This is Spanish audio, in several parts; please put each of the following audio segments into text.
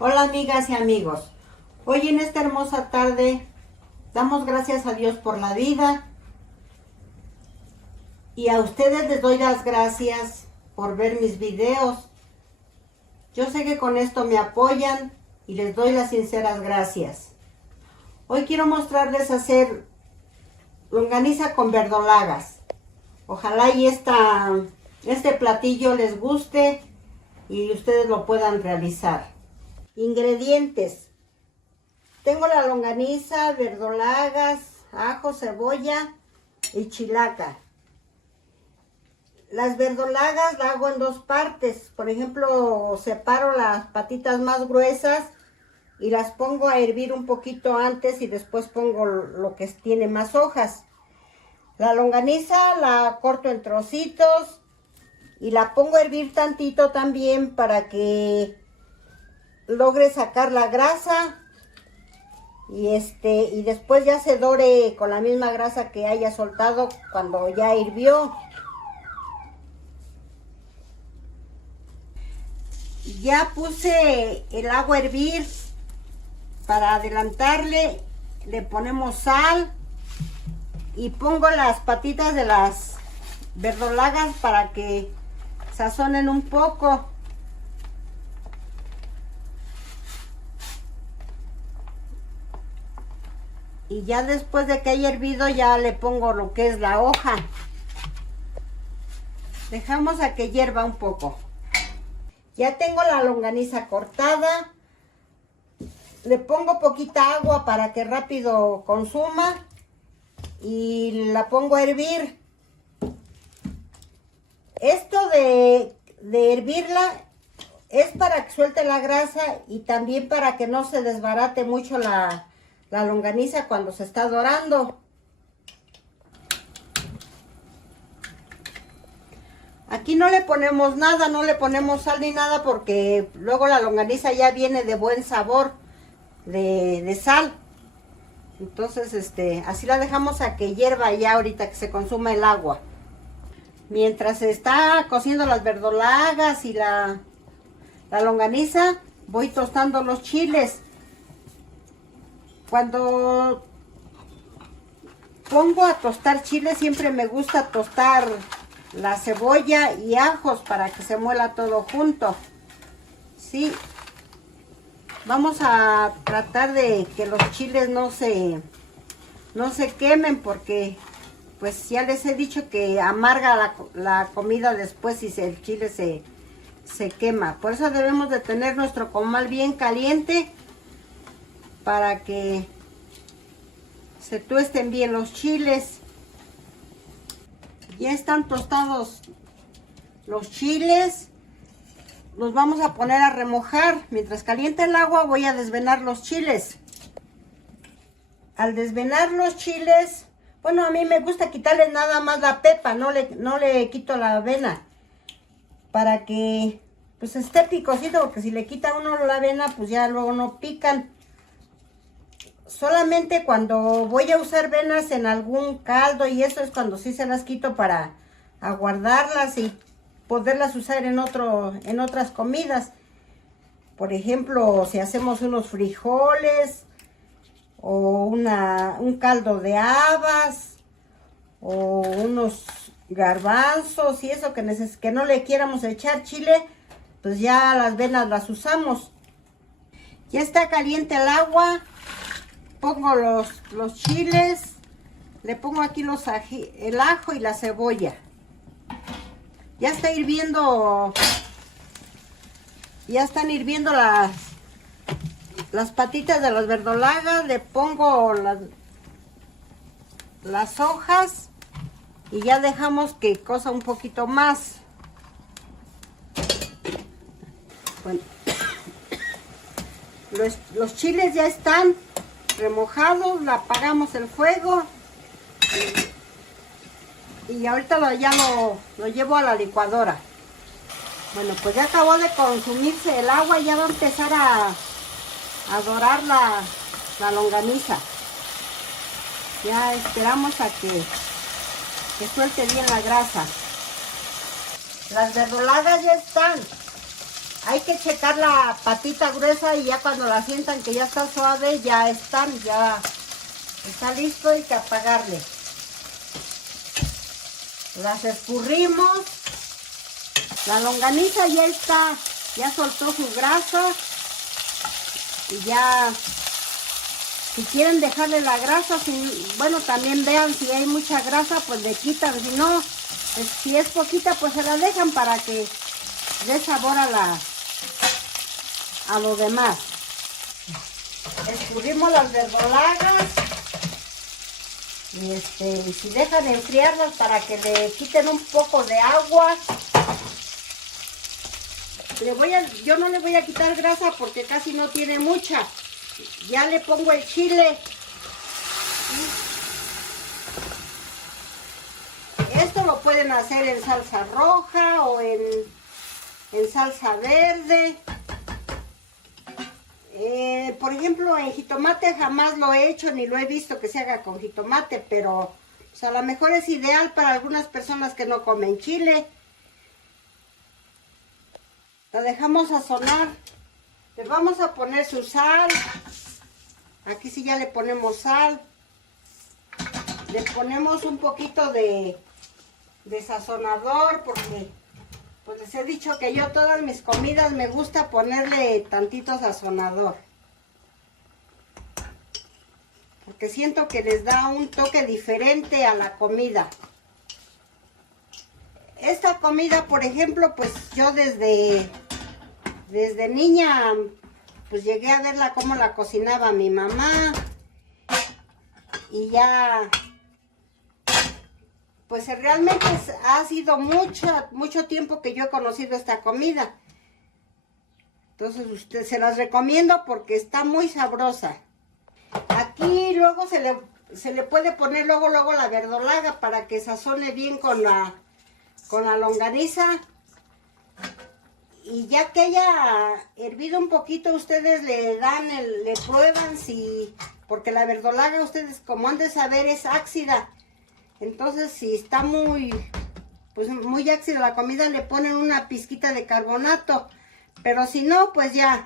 Hola amigas y amigos, hoy en esta hermosa tarde damos gracias a Dios por la vida y a ustedes les doy las gracias por ver mis videos. Yo sé que con esto me apoyan y les doy las sinceras gracias. Hoy quiero mostrarles hacer longaniza con verdolagas. Ojalá y este platillo les guste y ustedes lo puedan realizar. Ingredientes: tengo la longaniza, verdolagas, ajo, cebolla y chilaca. Las verdolagas las hago en dos partes. Por ejemplo, separo las patitas más gruesas y las pongo a hervir un poquito antes y después pongo lo que tiene más hojas. La longaniza la corto en trocitos y la pongo a hervir tantito también para que logre sacar la grasa y después ya se dore con la misma grasa que haya soltado cuando ya hirvió. Ya puse el agua a hervir. Para adelantarle le ponemos sal y pongo las patitas de las verdolagas para que sazonen un poco. Y ya después de que haya hervido ya le pongo lo que es la hoja. Dejamos a que hierva un poco. Ya tengo la longaniza cortada. Le pongo poquita agua para que rápido consuma y la pongo a hervir. Esto de hervirla es para que suelte la grasa y también para que no se desbarate mucho la longaniza cuando se está dorando. Aquí no le ponemos nada, no le ponemos sal ni nada porque luego la longaniza ya viene de buen sabor de sal. Entonces así la dejamos a que hierva ya ahorita que se consuma el agua. Mientras se está cociendo las verdolagas y la longaniza, voy tostando los chiles. Cuando pongo a tostar chiles siempre me gusta tostar la cebolla y ajos para que se muela todo junto. Sí. Vamos a tratar de que los chiles no se quemen porque pues ya les he dicho que amarga la comida después si el chile se quema. Por eso debemos de tener nuestro comal bien caliente para que se tuesten bien los chiles. Ya están tostados los chiles. Los vamos a poner a remojar. Mientras calienta el agua voy a desvenar los chiles. Al desvenar los chiles, bueno, a mí me gusta quitarles nada más la pepa, no le quito la avena. Para que pues esté picosito, porque si le quita uno la avena, pues ya luego no pican. Solamente cuando voy a usar venas en algún caldo y eso es cuando sí se las quito para aguardarlas y poderlas usar en otras comidas. Por ejemplo, si hacemos unos frijoles o un caldo de habas o unos garbanzos y eso que no le quieramos echar chile, pues ya las venas las usamos. Ya está caliente el agua. Pongo los chiles, le pongo aquí el ajo y la cebolla. Ya está hirviendo, ya están hirviendo las patitas de las verdolagas. Le pongo las hojas y ya dejamos que cosa un poquito más. Bueno, los chiles ya están remojados, le apagamos el fuego y ahorita ya lo llevo a la licuadora. Bueno, pues ya acabó de consumirse el agua y ya va a empezar a dorar la longaniza. Ya esperamos a que suelte bien la grasa. Las verdolagas ya están. Hay que checar la patita gruesa y ya cuando la sientan que ya está suave, ya está listo, hay que apagarle. Las escurrimos. La longaniza ya está, ya soltó su grasa. Y ya, si quieren dejarle la grasa, bueno, también vean si hay mucha grasa, pues le quitan. Si no, si es poquita, pues se la dejan para que dé sabor a lo demás. Escurrimos las verdolagas y si dejan enfriarlas para que le quiten un poco de agua. Yo no le voy a quitar grasa porque casi no tiene mucha. Ya le pongo el chile. Esto lo pueden hacer en salsa roja o en salsa verde. Por ejemplo, en jitomate jamás lo he hecho ni lo he visto que se haga con jitomate, pero pues, a lo mejor es ideal para algunas personas que no comen chile. Lo dejamos sazonar. Le vamos a poner su sal. Aquí sí ya le ponemos sal. Le ponemos un poquito de sazonador porque pues les he dicho que yo todas mis comidas me gusta ponerle tantito sazonador. Porque siento que les da un toque diferente a la comida. Esta comida, por ejemplo, pues yo desde niña, pues llegué a verla cómo la cocinaba mi mamá. Y ya, pues realmente ha sido mucho tiempo que yo he conocido esta comida. Entonces, se las recomiendo porque está muy sabrosa. Aquí luego se le puede poner luego la verdolaga para que sazone bien con la longaniza. Y ya que haya hervido un poquito, ustedes le prueban porque la verdolaga, ustedes como han de saber, es ácida. Entonces, si está muy ácida la comida, le ponen una pizquita de carbonato. Pero si no, pues ya,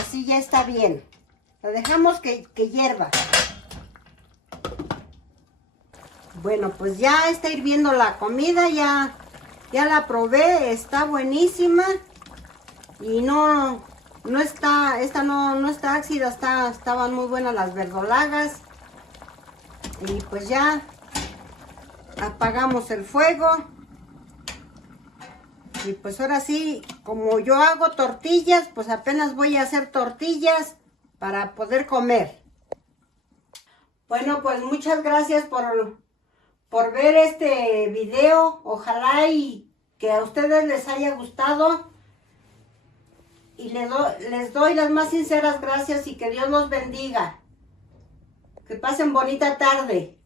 así ya está bien. La dejamos que hierva. Bueno, pues ya está hirviendo la comida, ya la probé, está buenísima. Y no está ácida, estaban muy buenas las verdolagas. Y pues ya apagamos el fuego. Y pues ahora sí, como yo hago tortillas, pues apenas voy a hacer tortillas para poder comer. Bueno, pues muchas gracias por ver este video. Ojalá y que a ustedes les haya gustado. Y les doy las más sinceras gracias y que Dios los bendiga. Que pasen bonita tarde.